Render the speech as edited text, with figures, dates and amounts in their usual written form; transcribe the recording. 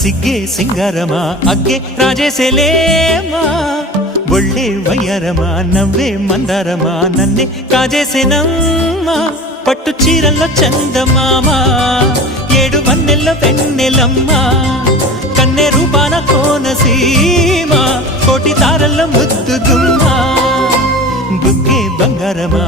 సిగ్గే సింగారమా అగ్గే రాజేసేలేమా ఒళ్ళే వయ్యారమా నవ్వే మందారమా నన్నే కాజేసేనమ్మా పట్టు చీరల్లో చందమామా ఏడు వన్నెల్లో వెన్నెలమ్మా కన్నె రూపాన కోనసీమ కోటి తారల్లో ముద్దు గుమ్మ